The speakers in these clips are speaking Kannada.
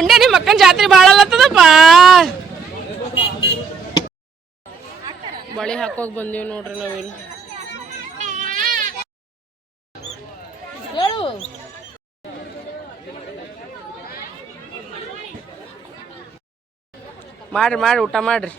ಉಂಡೆ ನಿಮ್ಮ ಅಕ್ಕನ ಜಾತ್ರೆ ಭಾಳ ಅಲ್ಲತ್ತದಪ್ಪ. ಬಳಿ ಹಾಕೋಕ್ ಬಂದೀವಿ ನೋಡ್ರಿ ನಾವಿಲ್ಲಿ. ಹೇಳು ಮಾಡ್ರಿ ಊಟ ಮಾಡ್ರಿ.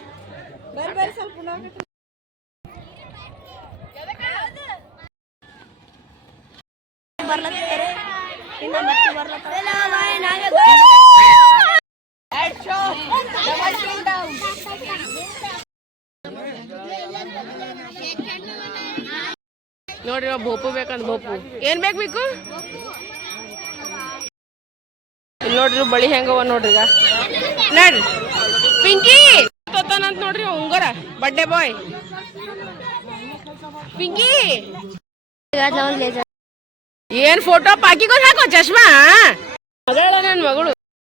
ನೋಡ್ರಿ ಭೋಪು ಬೇಕಂದ್ ಭೋಪು ಏನ್ ಬೇಕು ಇಲ್ಲಿ ನೋಡ್ರಿ ಬಳಿ ಹೆಂಗವ ನೋಡ್ರಿ ಈಗ ನೋಡ್ರಿ ಪಿಂಕಿ ತೊತ್ತಾನಂತ ನೋಡ್ರಿ ಉಂಗರ ಬರ್ಡೇ ಬಾಯ್ ಪಿಂಕಿ ಏನ್ ಫೋಟೋ ಪಾಕಿಗೋರ್ ಹಾಕೋ ಚಶ್ಮಾ ಮಗಳ ನನ್ ಮಗಳು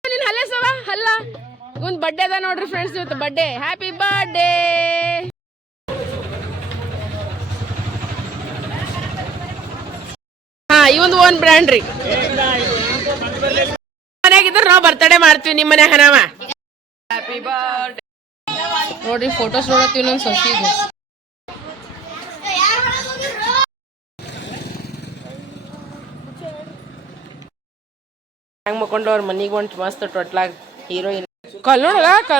ನಿನ್ ಹಲ್ಲೆ ಸವ ಹಲ್ಲ ಒಂದ್ ಬರ್ಡೇ ಅದ ನೋಡ್ರಿ ಫ್ರೆಂಡ್ಸ್ ಇವತ್ತು ಬರ್ಡೇ ಹ್ಯಾಪಿ ಬರ್ಡೇ. ಹಾ ಇವಂದು ಓನ್ ಬ್ರ್ಯಾಂಡ್ ರೀ. ಮನ್ಯಾಗಿದ್ರೆ ನಾವು ಬರ್ತಡೇ ಮಾಡ್ತೀವಿ ನಿಮ್ಮ ಮನ್ಯಾಗ ನಾವ ಹ್ಯಾಪಿ ಬರ್ಡೇ ನೋಡ್ರಿ ಫೋಟೋಸ್ ನೋಡತ್ತೀವಿ ನನ್ ಸೊಸಿದು. ಹೆಂಗ್ ಮಕ್ಕೊಂಡು ಅವ್ರ ಮನಿಗೆ ಒಂದ್ ಮಸ್ತ್ ಟೊಟ್ಲಾಗ ಹೀರೋಯಿನ್ ಕಲ್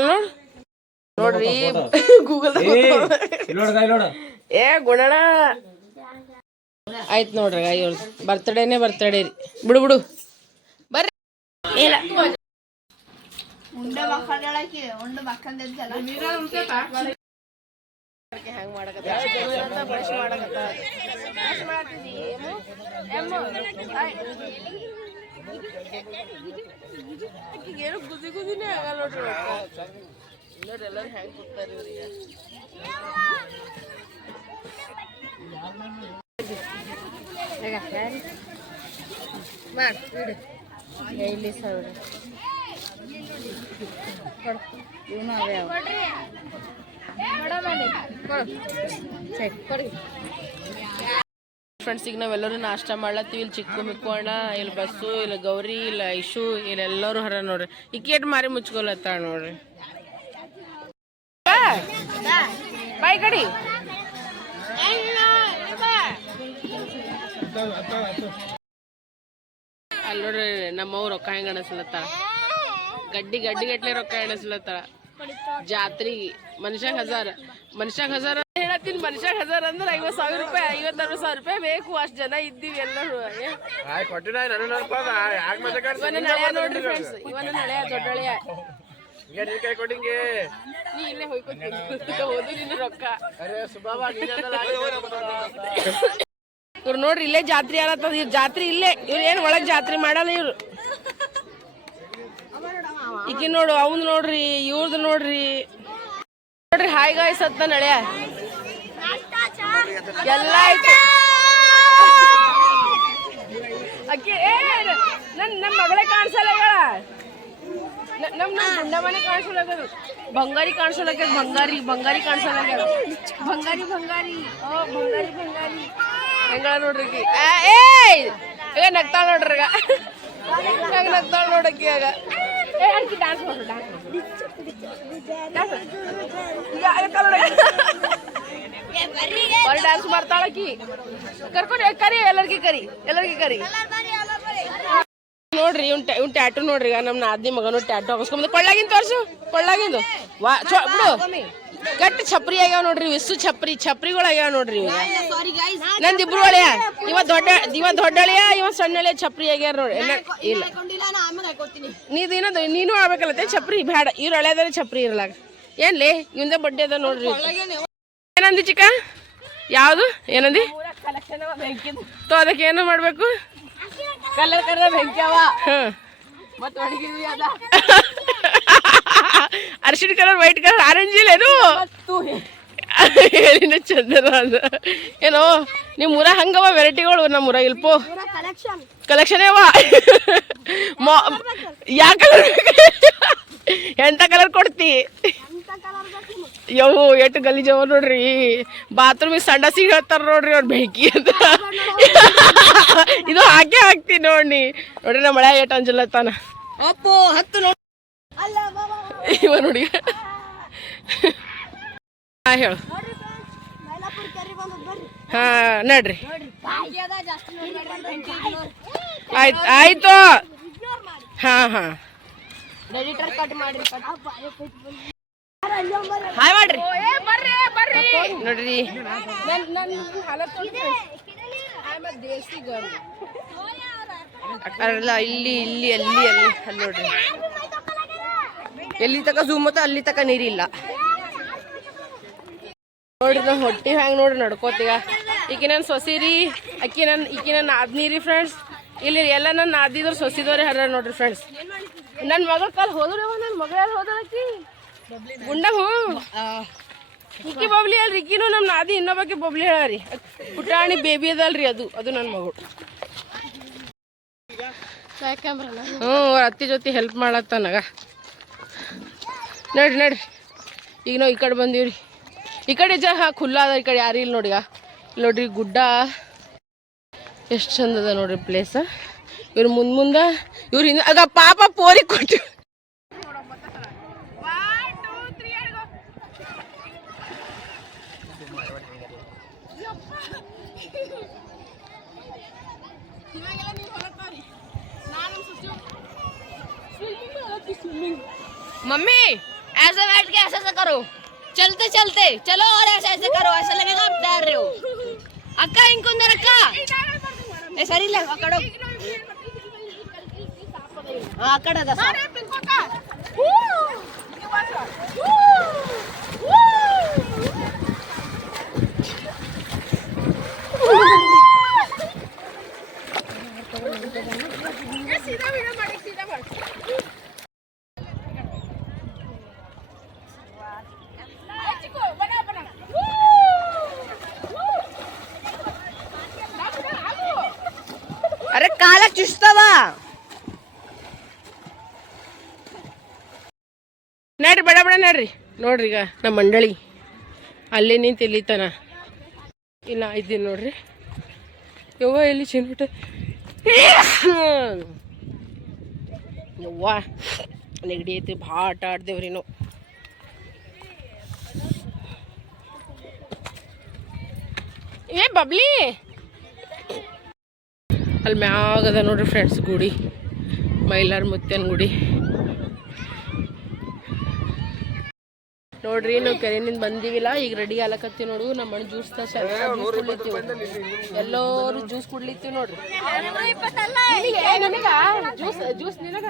ನೋಡ್ ನೋಡ್ರಿ ಗೂಗಲ್ ಏ ಗುಣಣ ಆಯ್ತು ನೋಡ್ರಿ ಇವ್ರದ್ದು ಬರ್ತಡೇನೇ ಬರ್ತಡೇ ರೀ. ಬಿಡು ಬರ್ರಿ ಹೆಂಗ್ ಮಾಡಕತ್ತ ಏನು ಗುದಿನೇ ಆಗಲ್ಲ ನೋಡ್ರಿ. ನೋಡ್ರಿ ಎಲ್ಲರೂ ಹೆಂಗ್ ಕೂಗ್ತಾರೆ ಇವ್ರಿಗೆ. ಇಲ್ಲಿ ಸಾವಿರ ಇವನು ಅವೇ ಫ್ರೆಂಡ್ಸ್ ಈಗ ನಾವೆಲ್ಲರೂ ನಾಷ್ಟ ಮಾಡ್ಲತ್ತೀವಿ. ಇಲ್ಲಿ ಚಿಕ್ಕು ಮಿಕ್ಕು ಅಣ್ಣ, ಇಲ್ಲಿ ಬಸ್ಸು, ಇಲ್ಲಿ ಗೌರಿ, ಇಲ್ಲ ಐಶು, ಇಲ್ಲೆಲ್ಲರೂ ಹರ ನೋಡ್ರಿ. ಇಕ್ಕೇಟ್ ಮಾರಿ ಮುಚ್ಕೊಲತ್ತಾಳ ನೋಡ್ರಿ. ಬಾಯ್ ಕಡಿ ಅಲ್ಲಿ ನೋಡ್ರಿ ನಮ್ಮವ್ ರೊಕ್ಕ ಹೆಂಗ ಅಣಸ್ಲತ್ತಾಳ. ಗಡ್ಡಿ ಗಟ್ಲೆ ರೊಕ್ಕ ಎಣಸ್ಲತ್ತಾಳ ಜಾತ್ರೆಗೆ. ಮನುಷ್ಯಾಗ ಹಜಾರ ಹೇಳತ್ತೀನಿ. ಮನುಷ್ಯಾಗ 1000 ಅಂದ್ರೆ 50,000 ರೂಪಾಯಿ 50,000 ರೂಪಾಯಿ ಬೇಕು. ಅಷ್ಟ್ ಜನ ಇದ್ದೀವಿ ಎಲ್ಲರೂ. ಇವನ ಹಳೆಯ ನೋಡ್ರಿ ಫ್ರೆಂಡ್ಸ್, ಇವನ ಹಳೆಯ ದೊಡ್ಡ ಹಳೆಯ. ನೀ ಇಲ್ಲೇ ಹೋಯ್ಕೋತೀನಿ ಓದು ನಿನ್ನ ರೊಕ್ಕ. ಇವ್ರು ನೋಡ್ರಿ ಇಲ್ಲೇ ಜಾತ್ರೆ ಆಗತ್ತದ. ಇವ್ರ ಜಾತ್ರೆ ಇಲ್ಲೇ. ಇವ್ರು ಏನ್ ಒಳಗ್ ಜಾತ್ರೆ ಮಾಡಲ್ಲ ಇವ್ರು. ಈಕಿ ನೋಡು ಅವ್ನ್ ನೋಡ್ರಿ ಇವ್ರದ್ದು ನೋಡ್ರಿ. ನೋಡ್ರಿ ಹಾಯ್ ಗಾಯ್ಸ್ ಅಂತ ನಳೆಯ ಎಲ್ಲ ಆಯ್ತು. ಅಕ್ಕಿ ನನ್ನ ಮಗಳೇ ಕಾಣಿಸಲ್ಲ ಈಗ. ನಮ್ ಗುಂಡ ಮನೆ ಕಾಣಿಸಲ್ಲ. ಬಂಗಾರಿ ಕಾಣಿಸಲ್ಲ. ಬಂಗಾರಿ ಕಾಣಿಸಲ್ಲ. ಬಂಗಾರಿ ಹೆಂಗ ನೋಡ್ರಿ ಈಗ ನಗ್ತಾಳ ನೋಡ್ರಿ. ಈಗ ನಗ್ತಾಳ ನೋಡಕ್ಕಿ. ಆಗ ಡ್ಯಾನ್ಸ್ ಡ್ಯಾನ್ಸ್ ಮಾಡ್ತಾಳಕಿ. ಕರ್ಕೊಂಡು ಕರಿ ಎಲ್ಲರಿಗೂ ಕರಿ ನೋಡ್ರಿ. ಇವ್ನ ಟ್ಯಾಟು ನೋಡ್ರಿ. ಈಗ ನಮ್ಮ ನಾದ್ನಿ ಮಗನು ಟ್ಯಾಟು ಹಾಕಿಸ್ಕೊಂಬಂದು ಕೊಳ್ಳಾಗಿಂದ ತೋರ್ಸು. ಕೊಳ್ಳಾಗಿಂದು ಬಿಡು ಗಟ್ಟಿ ಛಪ್ರಿ ಆಗ್ಯಾವ ನೋಡ್ರಿ. ವಿಸು ಛಪ್ರಿಗಳು ಆಗ್ಯಾವ ನೋಡ್ರಿ. ಇವಾಗ ನಂದಿಬ್ರು ಹಳೆಯ. ಇವ ದೊಡ್ಡ ಹಳೆಯ, ಇವ ಸಣ್ಣ ಹಳೆಯ ಛಪ್ರಿ ಆಗ್ಯಾರ ನೋಡಿ. ಇಲ್ಲ ನೀನು ಆಗ್ಬೇಕಲ್ಲತ್ತೆ ಛಪ್ರಿ ಬೇಡ. ಇವ್ರು ಹಳೆಯದಾರೆ ಛಪ್ರಿ ಇರಲಾಗ ಏನ್ಲಿ. ಇವಂದೇ ಬಡ್ಡೆ ಅದ ನೋಡ್ರಿ. ಏನಂದಿ ಚಿಕ್ಕ? ಯಾವ್ದು ಏನಂದಿ? ತೋ ಅದಕ್ಕೆ ಏನು ಮಾಡ್ಬೇಕು? ಕಲರ್ ಬೆಂಕಿ ಅವ ಮತ್ತೆ ಒಣಗಿದ್ವಿ ಅದ. ಅರಿಶಿಣ ಕಲರ್, ವೈಟ್ ಕಲರ್, ಆರೆಂಜ್ ಇಲ್ಲೇನು ಹೇಳಿನ ಚಂದನ ಅದ ಏನೋ. ನಿಮ್ಮ ಊರ ಹಂಗವ ವೆರೈಟಿಗಳು. ನಮ್ಮ ಊರ ಇಲ್ಪೋ ಕಲೆಕ್ಷನ್ ಅವ. ಯಾ ಕಲರ್ ಎಂತ ಕಲರ್ ಕೊಡ್ತಿ? ಯವು ಎಷ್ಟು ಗಲೀಜವ ನೋಡ್ರಿ. ಬಾತ್ರೂಮಿಗೆ ಸಂಡಸಿಗೆ ಹೇಳ್ತಾರ ನೋಡ್ರಿ ಅವ್ರು ಬೆಂಕಿ ಅಂತ. ಇದು ಹಾಕಿ ಹಾಕ್ತೀನಿ ನೋಡ್ರಿ. ನಮ್ಮ ಮಳೆ ಏಟ್ ಅಂಜಲತ್ತಾನ. ಅಪ್ಪೋ 10 ನೋಡಿ ಇವ ನೋಡಿ ಹೇಳು ಹಾ ನಡ್ರಿ ಆಯ್ತು ಹಾ ಹಾ ಹಾಯ್ ಮಾಡ್ರಿ ನೋಡ್ರಿ ಅಲ್ಲ ಇಲ್ಲಿ ಇಲ್ಲಿ ಅಲ್ಲಿ ಅಲ್ಲಿ ಅಲ್ಲಿ ನೋಡ್ರಿ ಎಲ್ಲಿ ತಕ ಝೂಮ್ ಮತ್ತ ಅಲ್ಲಿ ತಕ ನೀರಿಲ್ಲ ನೋಡ್ರಿ ನಾ ಹೊಟ್ಟಿ ಹ್ಯಾಂಗ ನೋಡ್ರಿ ನಡ್ಕೋತೀಗ ಈಕಿ ನನ್ನ ಸೊಸಿರಿ ಈಕಿ ನನ್ನ ನಾದ್ನೀರಿ ಫ್ರೆಂಡ್ಸ್ ಇಲ್ಲಿ ಎಲ್ಲ ನನ್ನ ನಾದಿದ್ರು ಸೊಸಿದವ್ರೆ ಹರ ನೋಡ್ರಿ ಫ್ರೆಂಡ್ಸ್ ನನ್ನ ಮಗಳ ಕಾಲ್ ಹೋದ್ರವ ನನ್ನ ಮಗಳ ಹೋದಕಿ ಗುಂಡ ಈಕಿ ಬಬ್ಲಿ ಅಲ್ರಿ ಈಕಿನೂ ನಮ್ಮ ನಾದಿ ಇನ್ನೊಬ್ಬಾಕಿ ಬಬ್ಲಿ ಹೇಳರಿ ಪುಟಾಣಿ ಬೇಬಿ ಅದಲ್ರಿ ಅದು ನನ್ನ ಮಗಳು ಅತ್ತಿ ಜೊತೆ ಹೆಲ್ಪ್ ಮಾಡತ್ತ ನನಗ ನಡ್ರಿ ಈಗ ನಾವು ಈ ಕಡೆ ಬಂದೀವ್ರಿ ಈ ಕಡೆ ಖುಲ್ಲ ಅದ ಈ ಕಡೆ ಯಾರು ಇಲ್ಲ ನೋಡಿಗ ನೋಡ್ರಿ ಗುಡ್ಡ ಎಷ್ಟು ಚಂದ ಅದ ನೋಡ್ರಿ ಪ್ಲೇಸ್ ಇವ್ರು ಮುಂದೆ ಇವ್ರು ಹಿಂದೆ ಆಗ ಪಾಪ ಪೋರಿ ಕೊಟ್ಟು मम्मी ऐसे बैठ के ऐसा करो चलते चलते चलो और ऐसे ऐसे करो ऐसा लगेगा आप तैर रहे हो अक्का इनको अंदर रखा सरी लग अकड़ो हां अकड़ा दस अरे पिंको का सीधा वीडियो मारे सीधा मार अरे काला चुस्तावा ನಡ್ರಿ ಬಡ ನಡ್ರಿ ನೋಡ್ರಿ ಈಗ ನಮ್ಮ ಮಂಡಳಿ ಅಲ್ಲೇ ನಿಂತು ಇಲ್ಲಿತನ ಇಲ್ಲ ಇದ್ದೀನಿ ನೋಡ್ರಿ ಯವ್ವ ಎಲ್ಲಿ ಚಿನ್ಬಿಟ್ಟ ಯವ್ವ ನೆಗಡಿ ಐತಿ ಭಾಳ ಆಟ ಆಡ್ದೇವ್ರಿ ನಾವು ಏ ಬಬ್ಲಿ ಅಲ್ಲಿ ಮ್ಯಾಗದ ನೋಡ್ರಿ ಫ್ರೆಂಡ್ಸ್ ಗುಡಿ ಮೈಲಾರ ಮುತ್ಯನ ಗುಡಿ ನೋಡ್ರಿ ನಾವು ಕೆರೆನಿಂದ ಬಂದೀವಿಲ್ಲ ಈಗ ರೆಡಿ ಆಲಕತ್ತೀವಿ ನೋಡು ನಮ್ಮ ಅಣ್ಣ ಜ್ಯೂಸ್ ಎಲ್ಲರೂ ಜ್ಯೂಸ್ ಕುಡ್ಲಿತ್ತೀವಿ ನೋಡ್ರಿ ಜ್ಯೂಸ್ ನಿನಗ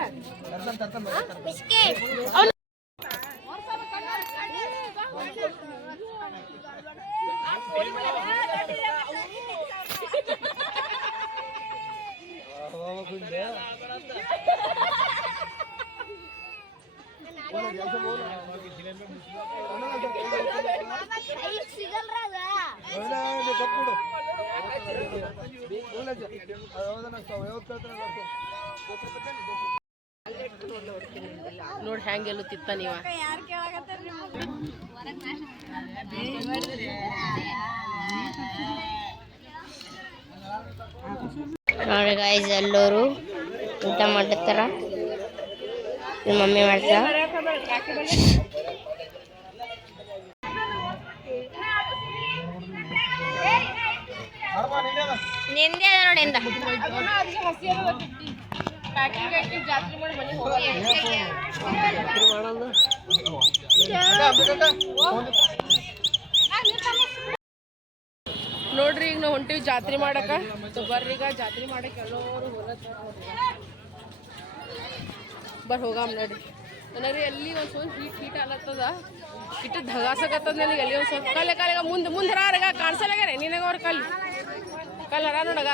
ನೋಡಿ ಹ್ಯಾಂಗೆಲ್ಲ ತಿತ್ತ ನೀವ ನೋಡಿ ಗಾಯ್ಸ್ ಎಲ್ಲರೂ ಊಟ ಮಾಡ್ತಾರ ನಿಮ್ಮ ಮಮ್ಮಿ ಮಾಡ್ತಾರ ನಿಂದೆ ಅದ ನೋಡಿ ಎಂದ ನೋಡ್ರಿ ಈಗ ನಾವು ಹೊಂಟಿವಿ ಜಾತ್ರೆ ಮಾಡಕ ಬರ್ರಿ ಈಗ ಜಾತ್ರೆ ಮಾಡಕ್ಕೆ ಎಲ್ಲರೂ ಹೋಗಾಮ್ ನೋಡ್ರಿ ನನಗೆ ಎಲ್ಲಿ ಒಂದು ಸ್ವಲ್ಪ ಹೀಟ್ ಆಲತ್ತದ ಇಟ್ಟು ಧಗಾಸಕತ್ತದ ನನಗೆ ಎಲ್ಲಿ ಒಂದು ಸ್ವಲ್ಪ ಕಲ್ಲೆ ಮುಂದೆ ಹರಾಗ ಕಾಣಿಸಲ್ಲಾಗ್ಯಾರೆ ನಿನಗೆ ಅವ್ರ ಕಲ್ಲು ಹರ ನೋಡಗ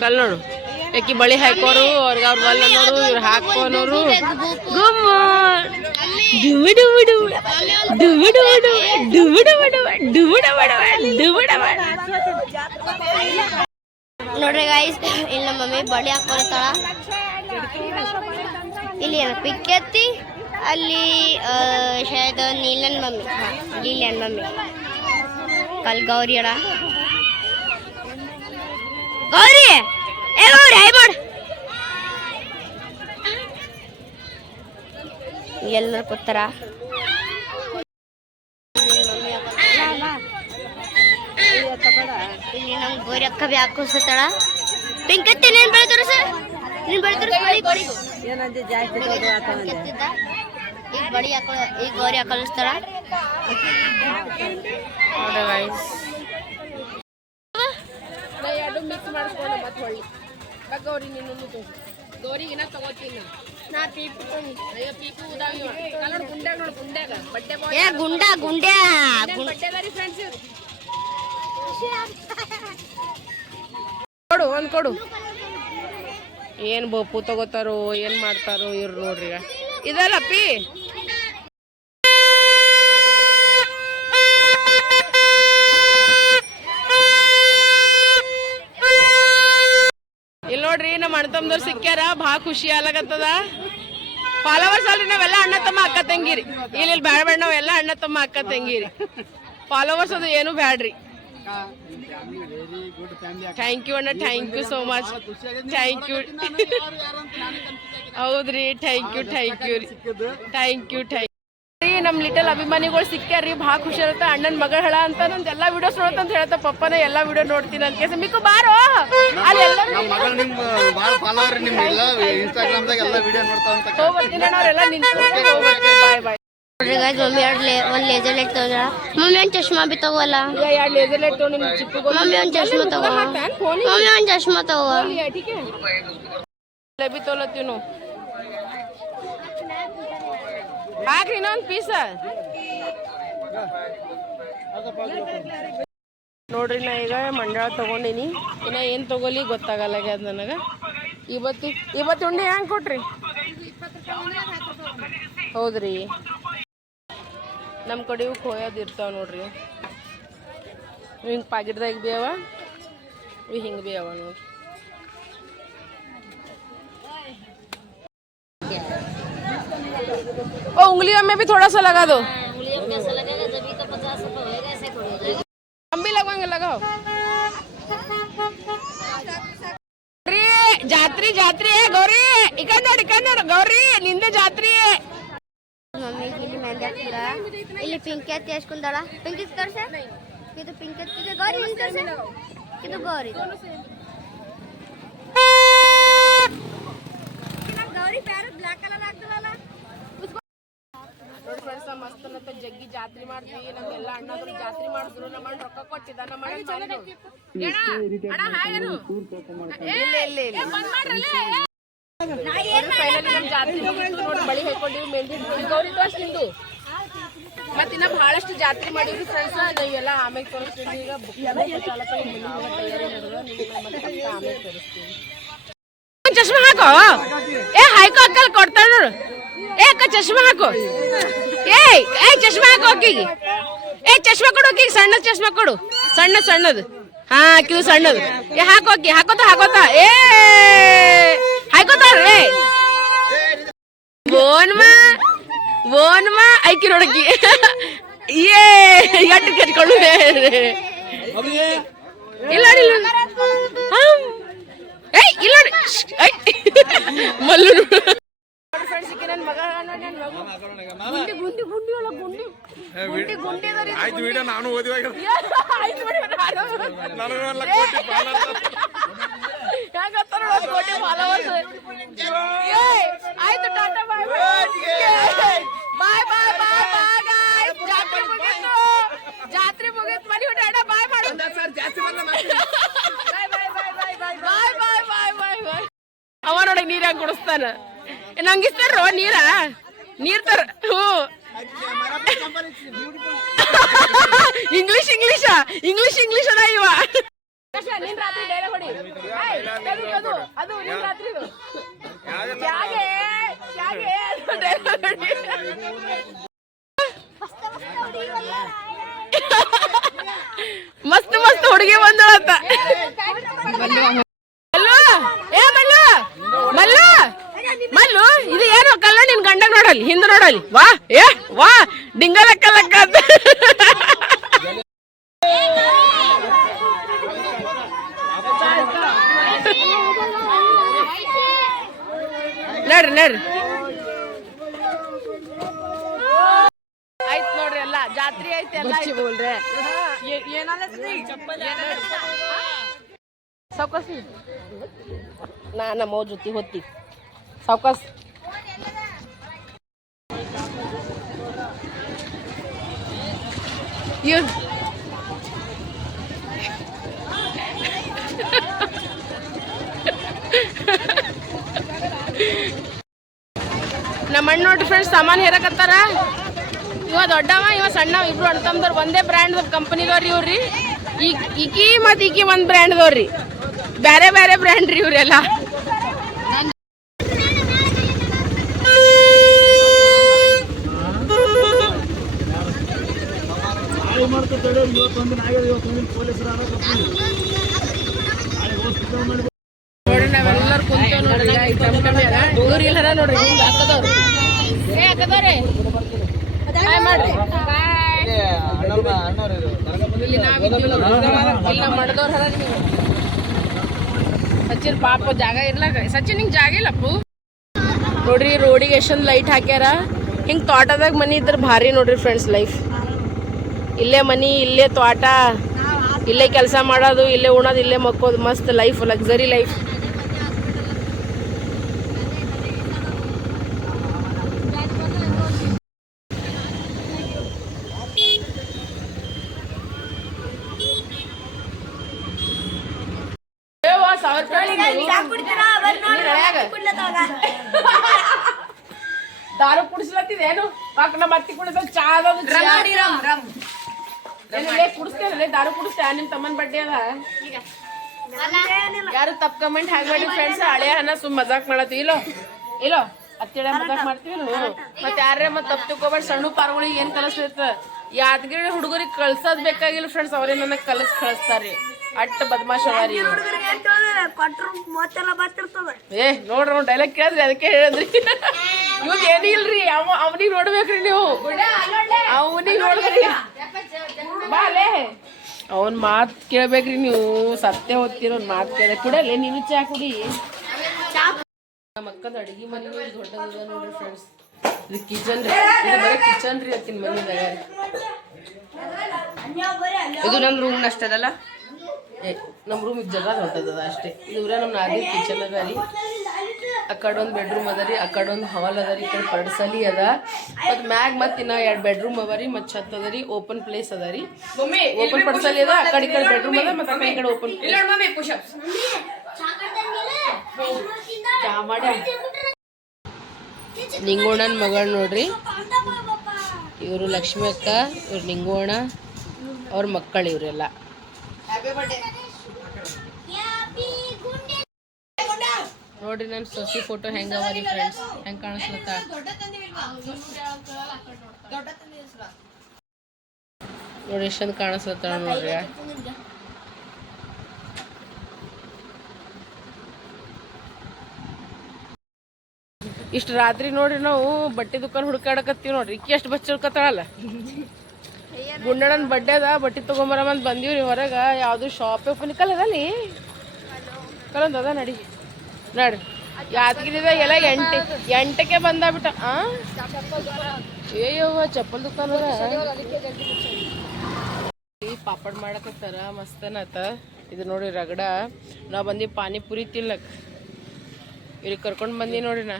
ಕಲ್ ನೋಡು ಯಾಕಿ ಬಳಿ ಹಾಕೋರು ಅವ್ರಿಗೆ ಅವ್ರ ಬಲ್ಲ ನೋಡು ಇವ್ರು ಹಾಕೋನೋರು ನೋಡ್ರಿ ಗೈಸ್ ಇಲ್ಲಿ ನಮ್ಮ ಮಮ್ಮಿ ಬಳಿ ಹಾಕೊಳ್ತಾಳ ಇಲ್ಲಿ ಏನೋ ಪಿಕ್ ಎತ್ತಿ ಅಲ್ಲಿ ಶಾಯद नीलन मम्मी हाँ लीलन मम्मी कल गौरी अड़ा गौरी ए गौरी हाय बोल ಎಲ್ಲರ ಕೂತಾರ ಇಲ್ಲಿ ನಮ್ಮ ಗೋರಿ ಅಕ್ಕ ಬಿ ಹಾಕೋಸತ್ತಾಳ ಪಿಂಕತ್ತಿ ನೀನ್ ಬೆಳೆದ್ರು ಸರ್ ನೀನ್ ಬೆಳೆದ್ರು ಈಗ ಬಡಿ ಹಾಕೋ ಈಗ ಗೌರಿ ಹಾಕಲಿಸ್ತಾಳ ಎರಡು ಮಿಕ್ಸ್ ಮಾಡಿಸ್ಕೊಂಡು ಮತ್ತೆ ಹೊಳ್ಳಿ ಗೌರಿ ನೀನು ಗೌರಿಗಿನ ತಗೋತೀನಿ ನಾ ಪೀಪು ಅಯ್ಯೋ ಪೀಪು ಉದಾವಿ ನೋಡು ಗುಂಡ್ಯಾಗ ನೋಡು ಗುಂಡ್ಯಾಗ ಬಡ್ಡೆ ಬಾಯ್ ಏ ಗುಂಡಾ ಗುಂಡ್ಯಾ ಬಡ್ಡೆದಾರಿ ಫ್ರೆಂಡ್ಸ್ ಕೊಡು ಒಂದು ಕೊಡು ಏನು ಬೋಪು ತಗೋತಾರೋ ಏನು ಮಾಡ್ತಾರೋ ಇವ್ರು ನೋಡ್ರಿ ಈಗ ಇದಲ್ಲ ಪಿ ಇಲ್ಲಿ ನೋಡ್ರಿ ನಮ್ಮ ಅಣ್ಣ ತಮ್ಮದವ್ರು ಸಿಕ್ಕ್ಯಾರ ಭಾಳ ಖುಷಿ ಆಗ್ಲಾಗತ್ತದ ಫಾಲೋವರ್ಸ್ ಅಲ್ರಿ ನಾವೆಲ್ಲ ಅಣ್ಣ ತಮ್ಮ ಅಕ್ಕ ತಂಗಿರಿ ಇಲ್ಲಿ ಬ್ಯಾಡ ಬೇಡ ನಾವೆಲ್ಲ ಅಣ್ಣ ತಮ್ಮ ಅಕ್ಕ ತಂಗಿರಿ ಫಾಲೋವರ್ಸ್ ಅದು ಏನು ಬ್ಯಾಡ್ರಿ ಥ್ಯಾಂಕ್ ಯು ಅಣ್ಣ thank you so much thank you ಹೌದ್ರಿ ಥ್ಯಾಂಕ್ ಯು ಥ್ಯಾಂಕ್ ಯು ರೀ ಥ್ಯಾಂಕ್ ಯು ಥ್ಯಾಂಕ್ ರೀ ನಮ್ಮ ಲಿಟಲ್ ಅಭಿಮಾನಿಗಳು ಸಿಕ್ಕ್ಯಾರ್ರಿ ಭಾಳ ಖುಷಿ ಇರುತ್ತೆ ಅಣ್ಣನ ಮಗಳ ಹಳ ಅಂತ ನಂದು ಎಲ್ಲ ವಿಡಿಯೋಸ್ ನೋಡ್ತ ಅಂತ ಹೇಳ್ತಾ ಪಪ್ಪನ ಎಲ್ಲ ವಿಡಿಯೋ ನೋಡ್ತೀನಿ ಅಂತ ಕೇಸ ಮಿಕ್ಕು ಬಾರೋ ಅಲ್ಲಿ ಎಲ್ಲ ಹೋಗ್ಬರ್ತೀನಿ ಅವರೆಲ್ಲ ನಿಂತು ಬಾಯ್ ಬಾಯ್ मम्मी ಒಂದು ಲೇಸರ್ ಲೈಟ್ ತಗೊಂಡ ಮಮ್ಮಿ ಒಂದು ಚಶ್ಮಾ ಬಿ ತಗೋಲ್ಲ ಎರಡು ಲೇಸರ್ ಲೈಟ್ ತಗೊಂಡು ನಿಮ್ಗೆ ಚಿಕ್ಕ ಮಮ್ಮಿ ಒಂದು ಚಶ್ಮಾ ತಗೋ ಮಮ್ಮಿ ಒಂದು ಚಶ್ಮಾ ತಗೋ ठीक है ले भी तोलती नो ಹಾಕ್ರಿ ಇನ್ನೊಂದು ಪೀಸ ನೋಡ್ರಿ ನಾ ಈಗ ಮಂಡಳ ತಗೊಂಡಿನಿ ಇನ್ನ ಏನು ತಗೋಲಿ ಗೊತ್ತಾಗಲ್ಲ ಅದು ನನಗೆ ಇವತ್ತು ಉಂಡೆ ಹೆಂಗೆ ಕೊಟ್ರಿ ಹೌದ್ರಿ ನಮ್ಮ ಕಡೆ ಇವು ಕೊಯ್ಯೋದು ಇರ್ತಾವ ನೋಡ್ರಿ ಹಿಂಗೆ ಪಾಕಿಟ್ದಾಗ ಬಿ ಅವ ಇವು ಹಿಂಗೆ ಬಿ ಅವ ನೋಡ್ರಿ ओ उंगलियों में भी थोड़ा सा लगा दो उंगलियों में कैसा लगेगा जब भी तो 50 रुपए होएगा ऐसे थोड़ी हो जाएगा हम भी लगवाएंगे लगाओ ಜಾತ್ರಿ ಜಾತ್ರಿ ಗೌರಿ ಇಕಂಡ್ ಗೌರಿ ನಿಂದೆ ಜಾತ್ರಿ ಮಮ್ಮಿ ಇಲ್ಲಿ ಮೆಹಂದಿ ಹಾಕ್ತಿಲ್ಲ ಇಲ್ಲಿ ಪಿಂಕ್ ಎತ್ತಿ ಎಸ್ಕೊಂಡಾಳ ಪಿಂಕ್ ಇಸ್ ತೋರ್ಸ ಇದು ಪಿಂಕ್ ಎತ್ತಿಗೆ ಗೌರಿ ನಿಂತ ತೋರ್ಸ ಇದು Gauri Gauri para black colour ಆಗ್ತದಲ್ಲ ನೋಡಿ ಫ್ರೆಂಡ್ಸ್ ನಮ್ಮ ಮಸ್ತನತ್ತ ಜಗ್ಗಿ ಜಾತ್ರೆ ಮಾಡ್ತೀವಿ ನಮ್ಮೆಲ್ಲ ಅಣ್ಣದ್ರು ಜಾತ್ರೆ ಮಾಡಿದ್ರು ನಮ್ಮ ಅಣ್ಣ ರೊಕ್ಕ ಕೊಟ್ಟಿದ್ದ ನಮ್ಮ ಫೈನಲಿ ಜಾತ್ರೆ ನೋಡಿ ಬಳಿ ಹಾಕೊಂಡಿವಿ ಮೆಹಂದಿ ಗೌರಿ ತೋರ್ಸ್ ನಿಂದು ಮತ್ತಿನ್ನ ಬಹಳಷ್ಟು ಜಾತ್ರೆ ಮಾಡಿವ್ರಿ ಫ್ರೆಂಡ್ಸ್ ನಾವೆಲ್ಲ ಆಮೇಲೆ ತೋರಿಸ್ತೀವಿ ಈಗ ಚಾಲಕ ತಯಾರಿ ನಡೆದು ನಿಮ್ಗೆ ಆಮೇಲೆ ತೋರಿಸ್ತೀವಿ ಚಶ್ಮಾ ಹಾಕೋ ಏ ಹಾಕೋ ಅಕ್ಕಲ್ ಕೊಡ್ತಾಳ ನೋಡು ಏ ಅಕ್ಕ ಚಶ್ಮಾ ಹಾಕೋ ಏ ಚಶ್ಮಾ ಹಾಕೋ ಅಕ್ಕಿಗೆ ಏ ಚಶ್ಮಾ ಕೊಡು ಅಕ್ಕಿಗೆ ಸಣ್ಣ ಚಶ್ಮಾ ಕೊಡು ಸಣ್ಣದು ಹಾ ಕಿವು ಸಣ್ಣದು ಏ ಹಾಕೋ ಅಕ್ಕಿ ಹಾಕೋತಾ ಏ ಹಾಕೋತಾರ ಏ ಬೋನ್ಮಾ ಐಕಿ ನೋಡಕ್ಕಿ ಏ ಗಟ್ಟಿ ಕಚ್ಕೊಂಡು ಇಲ್ಲ ಏಯ್ ಇಲ್ಲ ಮಲ್ಲು ಫ್ರೆಂಡ್ಸ್ ನನ್ನ ಮಗ ಗುಂಡಿ ಆಯ್ತು ವಿಡಿಯೋ ನಾನು ಓದಿವಾಗ ಕೋಟಿ ಫಾಲೋವರ್ಸ್ ಆಯ್ತು ಟಾಟಾ ಬಾಯ್ ಬಾಯ್ ಜಾತ್ರೆ ಮುಗಿತು ಮನಿ ಟಾಟಾ ಬಾಯ್ ಮಾಡು ಬಾಯ್ ಅವ ನೋಡಕ್ ನೀರ್ ಹೆಂಗ್ ಕುಡಿಸ್ತಾನ ನಂಗಿಸ್ತಾರ ನೀರ್ ತರ ಹ್ಞೂ ಇಂಗ್ಲಿಷ್ ಅದ ಇವ ನಿನ್ ರಾತ್ರಿ ಡೈಲಾಗ್ ಹೊಡಿ ಅದು ನಿನ್ ರಾತ್ರಿ ಮಸ್ತ್ ಹುಡುಗಿ ಬಂದಳತ್ತ ಮಲ್ಲು ನೋಡಲ್ಲಿ ಹಿಂದೆ ನೋಡಲ್ಲಿ ವಾ ಏ ವಾ ಡಿಂಗ ಲೆಕ್ಕ ಲೆಕ್ಕ ಅಂತ ನಡ್ರಿ ನಡ್ರಿ ಆಯ್ತು ನೋಡ್ರಿ ಎಲ್ಲ ಜಾತ್ರೆ ಐತಿ ಎಲ್ಲ ಬೋಲ್ರೆ ಸಾವ್ಕಾಸ್ ನಮ್ಮ ಜೊತೆ ಹೊತ್ತಿ ಸಾವ್ಕಾಸ್ ಇವ್ ನಮ್ಮ ಅಣ್ಣ ನೋಡ್ರಿ ಫ್ರೆಂಡ್ಸ್ ಸಾಮಾನು ಹೇರಕತ್ತಾರ ಇವ ದೊಡ್ಡವ ಇವ ಸಣ್ಣವ ಇಬ್ರು ಅಣ್ಣ ತಮ್ಮದವ್ರು ಒಂದೇ ಬ್ರ್ಯಾಂಡ್ ಕಂಪನಿದವ್ರಿ ಇವ್ರಿ ಈಕಿ ಮತ್ತು ಈಕಿ ಒಂದು ಬ್ರ್ಯಾಂಡ್ದವ್ರಿ ಬೇರೆ ಬೇರೆ ಬ್ರ್ಯಾಂಡ್ ರೀ ಇವ್ರೆಲ್ಲ ನೋಡಿ ನಾವೆಲ್ಲರೂ ಕುಂತೇವ್ ನೋಡ್ರಿ ಇವ್ರು ಇಲ್ಲರ ನೋಡ್ರಿ ಹಾಕದವ್ರು ಹಾಕದವ್ರೆ ಮಾಡ್ರಿ ಇಲ್ಲಿ ನಾವಿಲ್ಲ ಮಾಡ್ದವ್ರ ಸಚಿನ್ ಪಾಪ ಜಾಗ ಇರ್ಲಾಕ ಸಚಿನ್ ಹಿಂಗ್ ಜಾಗ ಇಲ್ಲಪ್ಪು ನೋಡ್ರಿ ರೋಡಿಗೆ ಎಷ್ಟೊಂದು ಲೈಟ್ ಹಾಕ್ಯಾರ ಹಿಂಗ್ ತೋಟದಾಗ ಮನಿ ಇದ್ರ ಭಾರಿ ನೋಡ್ರಿ ಫ್ರೆಂಡ್ಸ್ ಲೈಫ್ ಇಲ್ಲೇ ಮನಿ ಇಲ್ಲೇ ತೋಟ ಇಲ್ಲೇ ಕೆಲಸ ಮಾಡೋದು ಇಲ್ಲೇ ಉಣೋದು ಇಲ್ಲೇ ಮಕ್ಕೋದು ಮಸ್ತ್ ಲೈಫ್ ಲಕ್ಸರಿ ಲೈಫ್ ದಾರು ಕುಡಿಸ್ಲತ್ತಿದೇನು ನಮ್ಮ ಅತ್ತಿ ಕುಡಿದ ಚಾದ ಕುಡಿಸ್ತೇನೆ ದಾರು ಕುಡಿಸ್ತೇ ನಿಮ್ ತಮ್ಮನ್ ಬಡ್ಡೆ ಅದ ಯಾರು ತಪ್ಪ ಕಮೆಂಟ್ ಹಾಕ್ಬೇಡಿ ಫ್ರೆಂಡ್ಸ್ ಹಳೆ ಹಣ ಸುಮ್ ಮಜಾಕ್ ಮಾಡತ್ತಿ ಇಲ್ಲೋ ಇಲ್ಲೋ ಅತ್ತಿಳ ಮಜಾಕ್ ಮಾಡ್ತೀವಿ ಮತ್ತೆ ಯಾರೇ ಮತ್ತೆ ತಪ್ಪು ತಿಳ್ಕೊಬೇಡಿ ಸಣ್ಣ ಪಾರ್ಗಳಿಗೆ ಏನ್ ಕಲಿಸ್ತೈತ ಯಾದಗಿರಿ ಹುಡುಗರಿಗೆ ಕಳ್ಸೋದ್ ಬೇಕಾಗಿಲ್ಲ ಫ್ರೆಂಡ್ಸ್ ಅವರೇ ನನಗೆ ಕಳಿಸ್ತಾರ್ರಿ ಅಟ್ಟ ಬದಮಾಶ್ ಅವಾರಿ ಏ ನೋಡ್ರಿ ಡೈಲಾಗ್ ಕೇಳಿದ್ರಿ ಅದಕ್ಕೆ ಹೇಳಿದ್ರಿ ಇವಾಗ ಏನೂ ಇಲ್ರಿ ಅವನಿಗೆ ನೋಡ್ಬೇಕ್ರಿ ನೀವು ಅವನಿಗೆ ನೋಡ್ರಿ ಬಾಲೇ ಅವನ್ ಮಾತ್ ಕೇಳ್ಬೇಕ್ರಿ ನೀವು ಸತ್ಯ ಓದ್ತಿರೋ ಮಾತ್ ಕೇಳ ಕುಡಲ್ಲ ನೀನು ಚಾ ಕುಡಿ ನಮ್ಮ ಅಕ್ಕದ ಅಡಿಗೆ ಮನೆ ದೊಡ್ಡದ ನೋಡ್ರಿ ಫ್ರೆಂಡ್ಸ್ ಇದು ಕಿಚನ್ ರೀ ಇದು ಬರೀ ಕಿಚನ್ ರೀ ಅಕ್ಕಿನ ಮನೆದಾಗ ಇದು ನಮ್ಮ ರೂಮ್ ಅಷ್ಟದಲ್ಲ ನಮ್ಮ ರೂಮ್ ಈಗ ಜಗ ದೊಡ್ಡದ ಅಷ್ಟೇ ಇವ್ರ ನಮ್ಮ ನಾದಿ ಕಿಚನ್ ಅದ ರೀ ಆ ಕಡೆ ಒಂದು ಬೆಡ್ರೂಮ್ ಅದ ರೀ ಆ ಕಡೆ ಒಂದು ಹಾಲ್ ಅದ ರೀ ಈ ಕಡೆ ಪಡ್ಸಲಿ ಅದ ಮತ್ತು ಮ್ಯಾಗ ಮತ್ತು ಇನ್ನ 2 ಬೆಡ್ರೂಮ್ ಅವ ರೀ ಮತ್ತು ಛತ್ ಅದ ರೀ ಓಪನ್ ಪ್ಲೇಸ್ ಅದ ರೀ ಓಪನ್ ಪಡ್ಸಲಿ ಅದ ಆ ಕಡೆ ಬೆಡ್ರೂಮ್ ಅದ ಮತ್ತು ಆ ಕಡೆ ಓಪನ್ ಚಾ ಮಾಡಿ ನಿಂಗೋಣನ ಮಗಳು ನೋಡ್ರಿ ಇವರು ಲಕ್ಷ್ಮಿ ಅಕ್ಕ ಇವ್ರು ನಿಂಗೋಣ ಅವ್ರ ಮಕ್ಕಳು ಇವರೆಲ್ಲ ನೋಡ್ರಿ ನನ್ನ ಸೊಸಿ ಫೋಟೋ ಹೆಂಗ ಅವ ರೀ ಫ್ರೆಂಡ್ಸ್ ಹೆಂಗ್ ಕಾಣಿಸ್ಲತ್ತ ನೋಡಿ ಎಷ್ಟೊಂದು ಕಾಣಿಸ್ಲತ್ತ ನೋಡ್ರಿ ಇಷ್ಟು ರಾತ್ರಿ ನೋಡ್ರಿ ನಾವು ಬಟ್ಟೆ ದುಕಾನ್ ಹುಡುಕಾಡಕತ್ತೀವಿ ನೋಡ್ರಿ ಇಕ್ಕಿ ಎಷ್ಟು ಬಚ್ಚಿಡ್ಕತ್ತಾಳಲ್ಲ ಗುಂಡಣ್ಣನ ಬಡ್ಡೆ ಅದ ಬಟ್ಟೆ ತೊಗೊಂಬರಮಂತ ಬಂದೀವ್ರಿ ಹೊರಗೆ ಯಾವುದು ಶಾಪ್ ಓಪನ್ ಕಲ್ಲದಲ್ಲಿ ಕಲೊಂದು ಅದ ನಡಿ ನೋಡ್ರಿ ಯಾದಗಿರಿದಾಗ ಎಲ್ಲ ಎಂಟಕ್ಕೆ ಬಂದಾಬಿಟ್ಟ ಏಯವ್ವ ಚಪ್ಪಲ್ ದುಕಾನ್ ಅದ ಪಾಪಡ್ ಮಾಡಕತ್ತಾರ ಮಸ್ತನತ ಇದು ನೋಡಿ ರಗಡ ನಾವು ಬಂದು ಪಾನಿಪುರಿ ತಿನ್ಲಕ್ ಇವ್ರಿಗೆ ಕರ್ಕೊಂಡು ಬಂದಿ ನೋಡ್ರಿ ನಾ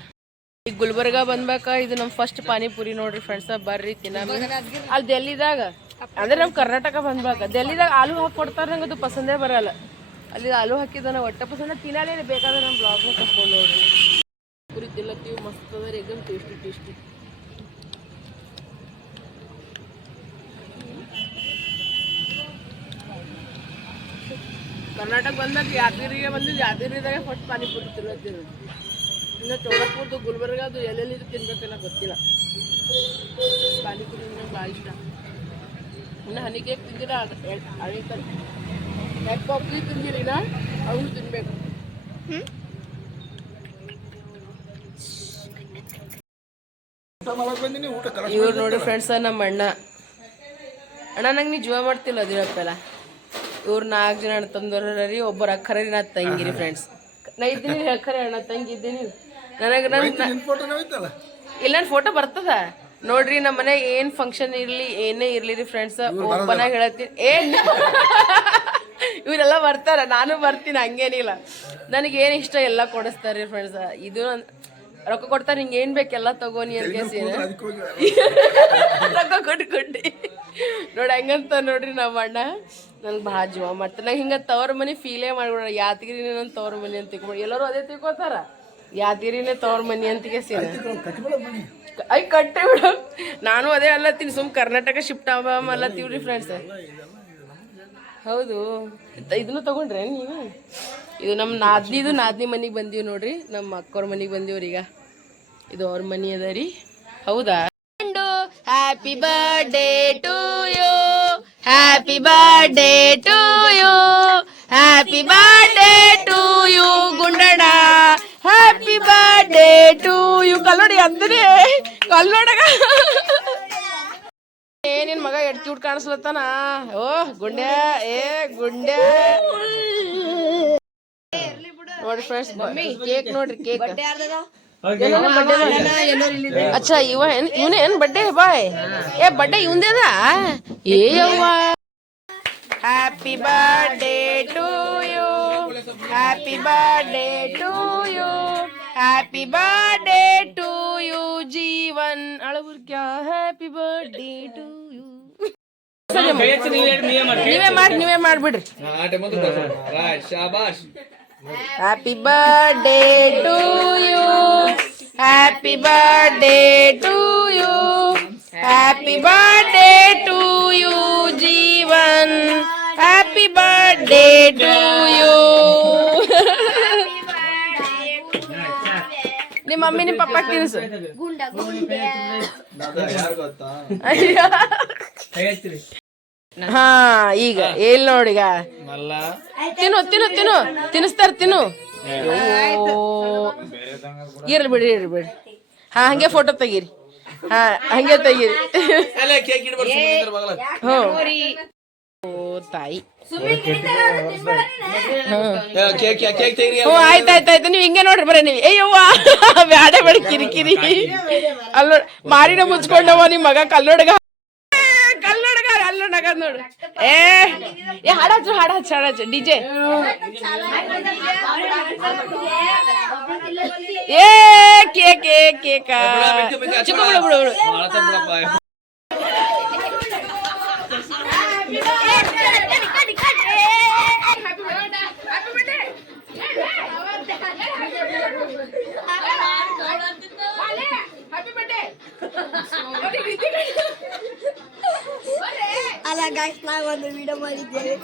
ಈಗ ಗುಲ್ಬರ್ಗ ಬಂದ್ಬೇಕ ಇದು ನಮ್ಮ ಫಸ್ಟ್ ಪಾನಿಪುರಿ ನೋಡ್ರಿ ಫ್ರೆಂಡ್ಸ್ ಬರ್ರಿ ತಿನ್ನ ಅಲ್ಲಿ ಡೆಲ್ಲಿದಾಗ ಅಂದ್ರೆ ನಮ್ಮ ಕರ್ನಾಟಕ ಬಂದ್ಬೇಕ ಡೆಲ್ಲಿದಾಗ ಆಲೂ ಹಾಕಿ ಕೊಡ್ತಾರ ನಂಗೆ ಅದು ಪಸಂದೇ ಬರಲ್ಲ ಅಲ್ಲಿ ಆಲೂ ಹಾಕಿದಾನ ಒಟ್ಟ ಪಸಂದ ತಿನ್ನಲೇ ಬೇಕಾದ್ರೆ ನಮ್ಮ ಬ್ಲಾಗ್ನ ಕರ್ಕೊಂಡು ನೋಡ್ರಿ ಪುರಿ ತಿನ್ನತ್ತೀವಿ ಮಸ್ತ್ ಅದ ರೀ एकदम ಟೇಸ್ಟಿ ಕರ್ನಾಟಕ ಬಂದಾಗ ಯಾದಗಿರಿಗೆ ಬಂದಿದ್ದು ಯಾದಗಿರಿದಾಗ ಫಸ್ಟ್ ಪಾನಿಪುರಿ ತಿನ್ನತ್ತೀವಿ ಇನ್ನು ಚೌಡಪುರದ್ದು ಗುಲ್ಬರ್ಗದು ಎಲ್ಲೆಲ್ಲಿ ತಿನ್ಬೇಕಲ್ಲ ಗೊತ್ತಿಲ್ಲ ಪಾನಿಪುರಿ ನಂಗೆ ಭಾಳ ಇಷ್ಟ ಇನ್ನು ಹನಿ ಕೇಕ್ ತಿಂದಿರ ಅಳಿಕಲ್ ಎಗ್ ಪಾಪ್ಸಿ ತಿಂದಿರಿನ ಅವನು ತಿನ್ಬೇಕು ಇವ್ರು ನೋಡಿ ಫ್ರೆಂಡ್ಸ ನಮ್ಮ ಅಣ್ಣ ನಂಗೆ ನೀ ಜೀವ ಮಾಡ್ತಿಲ್ಲ ಅದು ಹೇಳಪ್ಪಲ್ಲ ಇವ್ರು 4 ಜನ ಅಣ್ಣ ತಂದವ್ರ ರೀ ಒಬ್ಬರು ಅಕ್ಕರ ನಾ ತಂಗಿರಿ ಫ್ರೆಂಡ್ಸ್ ನಾ ಇದ್ದೀನಿ ಅಕ್ಕರೆ ಅಣ್ಣ ತಂಗಿ ಇದ್ದೀನಿ ನನಗೆ ಇಲ್ಲ ನನ್ನ ಫೋಟೋ ಬರ್ತದ ನೋಡ್ರಿ ನಮ್ಮ ಮನೆಗೆ ಏನು ಫಂಕ್ಷನ್ ಇರಲಿ ಏನೇ ಇರಲಿ ರೀ ಫ್ರೆಂಡ್ಸ್ ಓಪನ್ ಆಗಿ ಹೇಳತ್ತೀನಿ ಇವರೆಲ್ಲ ಬರ್ತಾರ ನಾನು ಬರ್ತೀನಿ ಹಂಗೇನಿಲ್ಲ ನನಗೇನು ಇಷ್ಟ ಎಲ್ಲ ಕೊಡಿಸ್ತಾರೆ ಫ್ರೆಂಡ್ಸ್ ಇದು ರೊಕ್ಕ ಕೊಡ್ತಾರೆ ಹಿಂಗೆ ಏನು ಬೇಕೆಲ್ಲ ತಗೋನಿ ಅಂತ ಕೇಸಿ ರೊಕ್ಕ ಕೊಟ್ಟು ನೋಡಿ ಹಂಗಂತ ನೋಡ್ರಿ ನಮ್ಮ ಅಣ್ಣ ನನ್ಗೆ ಭಾಳ ಜೀವ ಮಾಡ್ತಾರೆ ನಂಗೆ ಹಿಂಗೆ ತವ್ರ ಮನೆ ಫೀಲೇ ಮಾಡ್ಬಿಡ ಯಾದಗಿರಿನೇ ನನ್ನ ತವ್ರ ಮನೆ ಅಂತ ತಿಳ್ಕೊಂಡು ಎಲ್ಲರೂ ಅದೇ ತಿಳ್ಕೊತಾರ ಯಾದಗಿರಿನೇ ತವ್ರ ಮನೆ ಅಂತ ಕೇಸಿ ಐ ಕಟ್ಟೆ ಬಿಡು ನಾನು ಅದೇ ಅಲ್ಲತ್ತೀನಿ ಸುಮ್ ಕರ್ನಾಟಕ ಶಿಫ್ಟ್ ಅಲ್ಲತ್ತೀವ್ರಿ ಫ್ರೆಂಡ್ಸ್ ಹೌದು ಇದನ್ನು ತಗೊಂಡ್ರೆ ನೀವು ಇದು ನಮ್ಮ ನಾದ್ನಿ ಮನೆಗೆ ಬಂದೀವಿ ನೋಡ್ರಿ ನಮ್ಮ ಅಕ್ಕವ್ರ ಮನೆಗೆ ಬಂದೀವ್ರಿ ಈಗ ಇದು ಅವ್ರ ಮನೆ ಅದ ರೀ ಹೌದಾ happy birthday to you happy birthday to you happy birthday to you Gundanna happy birthday to you ಕಲ್ಲೋಡಿ ಅಂದ್ರೆ ಕಲ್ಲೋಡಗ ಏನೇನ್ ಮಗ ಎಡ್ ಕ್ಯೂಟ್ ಕಾಣಿಸ್ಲತ್ತಾನ ಓ ಗುಂಡ್ಯಾ ಗುಂಡ್ಯಾ ನೋಡಿ ಫ್ರೆಂಡ್ಸ್ ಕೇಕ್ ನೋಡ್ರಿ ಕೇಕ್ अच्छा ಇವನೇ ಏನ್ ಬಡ್ಡೆ ಬಾಯ್ ಏ ಬಡ್ಡೆ ಇವಂದೇದ ಏ ಯವ್ವ happy birthday to you happy birthday to you happy birthday to you Jeevan ಅಳಗುರ್ ಕ್ಯಾ ಹ್ಯಾಪಿ ಬರ್ಡೇ ಟು ಯು ನೀವೇ ಮಾಡ್ಬಿಡ್ರಿ Happy birthday to you. Happy birthday to you. Happy birthday to you, Jeevan. Happy birthday to you. ನಿಮ್ಮ ಮಮ್ಮಿ ನಿಮ್ಮ ಪಪ್ಪ ತಿನ್ಸು ಹಾ ಈಗ ಎಲ್ ನೋಡಿಗ ತಿನ್ನಿಸ್ತಾರ ತಿನ್ನು ಇರ್ಲಿ ಬಿಡ್ರಿ ಹಾ ಹಂಗೆ ಫೋಟೋ ತೆಗೀರಿ ಹಾ ಹಂಗೆ ತೆಗೀರಿ ಓ ತಾಯಿ ಆಯ್ತಾಯ್ತಾಯ್ತು ನೀವ್ ಹಿಂಗೆ ನೋಡ್ರಿ ಬರೀ ನೀವ್ ಅಯ್ಯವ್ವ ಬ್ಯಾಡೆ ಬೇಡ ಕಿರಿಕಿರಿ ಅಲ್ಲೋ ಮಾರಿನ ಮುಚ್ಕೊಂಡವ ನಿಮ್ ಮಗ ಕಲ್ಲೋಡ್ಗ ನೋಡು ಏ ಹಾಡಚ್ಚು ಡಿಜೆ ಏ ಕೇಕ ಚಿಕ್ಕ ಬಿಡು ಅಲ್ಲ ಗೈಸ್ ನಾವು ಒಂದು ವಿಡಿಯೋ ಮಾಡಿದ್ದೇವೆ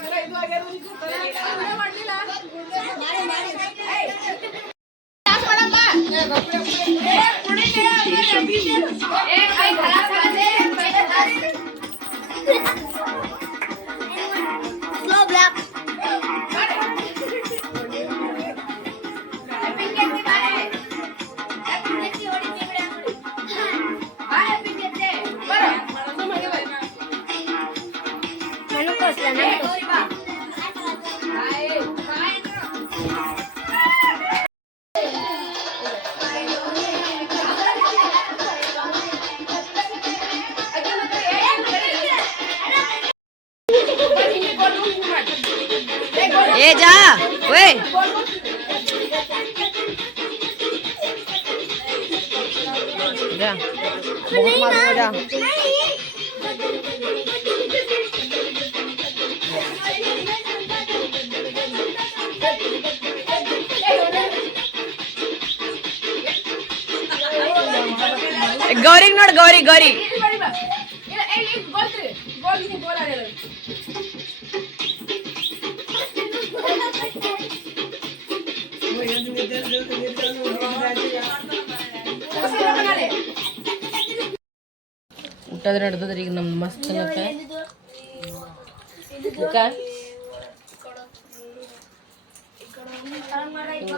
ए जा ओए जा बहुत मार जा गौरी नोड गौरी ಊಟದ ನಡೆದದ್ರಿ ಈಗ ನಮ್ದು ಮಸ್ತ್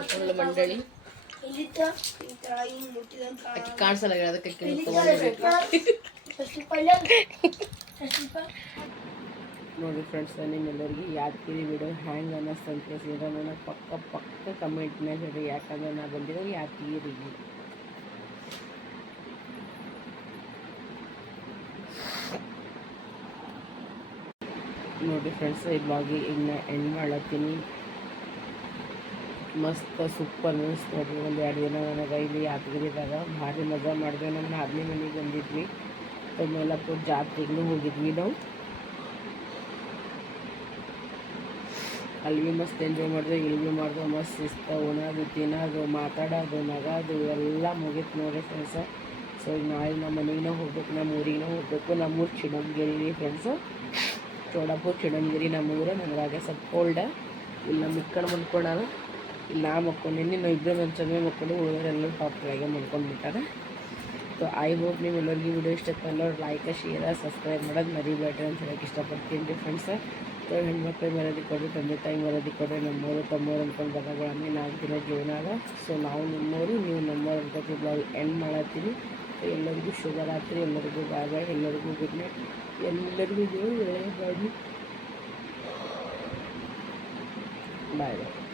ಫುಲ್ ಮಂಡಳಿ ಆಕಿ ಕಾಣಿಸಲ್ಲ ಅದಕ್ಕೆ ತಗೊಂಡಿರ್ಬೇಕು ನೋಡಿ ಫ್ರೆಂಡ್ಸ್ ನಿಮ್ಮೆಲ್ಲರಿಗೆ ಯಾದಗಿರಿ ವಿಡಿಯೋ ಹ್ಯಾಂಗೆ ಅನ್ನಿಸ್ತಂತ ಇದನ್ನು ಪಕ್ಕ ಕಮೆಂಟ್ನಾಗ ಹೇಳಿ ಯಾಕಂದ್ರೆ ನಾ ಬಂದಿರೋ ಯಾದಗಿರಿಗೆ ನೋಡಿ ಫ್ರೆಂಡ್ಸ್ ಈ ಬ್ಲಾಗಿ ಇನ್ನು ಎಂಡ್ ಮಾಡತ್ತೀನಿ ಮಸ್ತ್ ಸೂಪರ್ ಅನಿಸ್ತು ನೋಡ್ರಿ ಒಂದು 2 ದಿನ ನನಗೆ ಇಲ್ಲಿ ಯಾದಗಿರಿದಾಗ ಭಾರಿ ಮಜಾ ಮಾಡಿದ್ವಿ ನಮ್ಮ ನಾದಿನಿ ಮನೆಗೆ ಬಂದಿದ್ವಿ ಮೈಲಾಪುರ ಜಾತ್ರೆಗೂ ಹೋಗಿದ್ವಿ ನಾವು ಅಲ್ಲಿ ಮಸ್ತ್ ಎಂಜಾಯ್ ಮಾಡಿದೆ ಇಲ್ಲಿ ಮಾಡಿದೆ ಮಸ್ತ್ ಶಿಸ್ತು ಉಣೋದು ತಿನ್ನೋದು ಮಾತಾಡೋದು ನಗೋದು ಎಲ್ಲ ಮುಗೀತು ನೋಡಿ ಫ್ರೆಂಡ್ಸ ಸೊ ಈಗ ನಾಳೆ ನಮ್ಮ ಮನೆಗೆ ಹೋಗ್ಬೇಕು ನಮ್ಮ ಊರಿಗೆ ಹೋಗಬೇಕು ನಮ್ಮೂರು ಚಿಡಂಗಿರಿ ಫ್ರೆಂಡ್ಸು ಚೋಡಾಪುರ ಚಿಡಂಗಿರಿ ನಮ್ಮೂರು ನನಗಾಗೆ ಸ್ವಲ್ಪ ಕೋಲ್ಡ ಇಲ್ಲಿ ನಮ್ಮ ಇಕ್ಕಡೆ ಮಲ್ಕೊಳ್ಳೋಣ ಇಲ್ಲಿ ನಾ ಮಕ್ಕೊಂಡಿನಿ ನಾವು ಇಬ್ಬರು ನನ್ನ ಚೆನ್ನಾಗಿ ಮಕ್ಕಳು ಉಳಿದವರೆಲ್ಲರೂ ಟಾಪ್ ಕೆಳಗೆ ಮಲ್ಕೊಂಡ್ಬಿಟ್ಟಾರೆ ಸೊ ಐ ಹೋಪ್ ನಿಮ್ಮೆಲ್ಲರಿಗೂ ವಿಡಿಯೋ ಇಷ್ಟ ಎಲ್ಲರೂ ಲೈಕ್ ಶೇರ್ ಸಬ್ಸ್ಕ್ರೈಬ್ ಮಾಡೋದು ಮರಿಬೇಡ್ರಿ ಅಂತ ಹೇಳಕ್ಕೆ ಇಷ್ಟಪಡ್ತೀನಿ ರೀ ಫ್ರೆಂಡ್ಸ ಸೊ ಹೆಣ್ಮಕ್ಳು ಮರ್ಯಾದೆ ಕೊಡ್ರಿ ತಂದೆ ತಾಯಿ ಮರ್ಯಾದೆ ಕೊಡ್ರಿ ನಮ್ಮವರು ತಮ್ಮವ್ರು ಅಂದ್ಕೊಂಡು ಬರೋಗಳನ್ನೇ ನಾಲ್ಕು ಜೀವನ ಅದ ಸೊ ನಾವು ನಿಮ್ಮವರು ನೀವು ನಮ್ಮವ್ರು ಅಂತ ಬ್ಲಾಗ್ ಎಂಡ್ ಮಾಡತ್ತೀವಿ ಸೊ ಎಲ್ಲರಿಗೂ ಶುಭರಾತ್ರಿ ಎಲ್ಲರಿಗೂ ಬಾಯ್ ಬಾಯ್ ಎಲ್ಲರಿಗೂ ಗುಡ್ ನೈಟ್ ಎಲ್ಲರಿಗೂ ಒಳ್ಳೆಯ ಬಾಯ್ ಬಾಯ್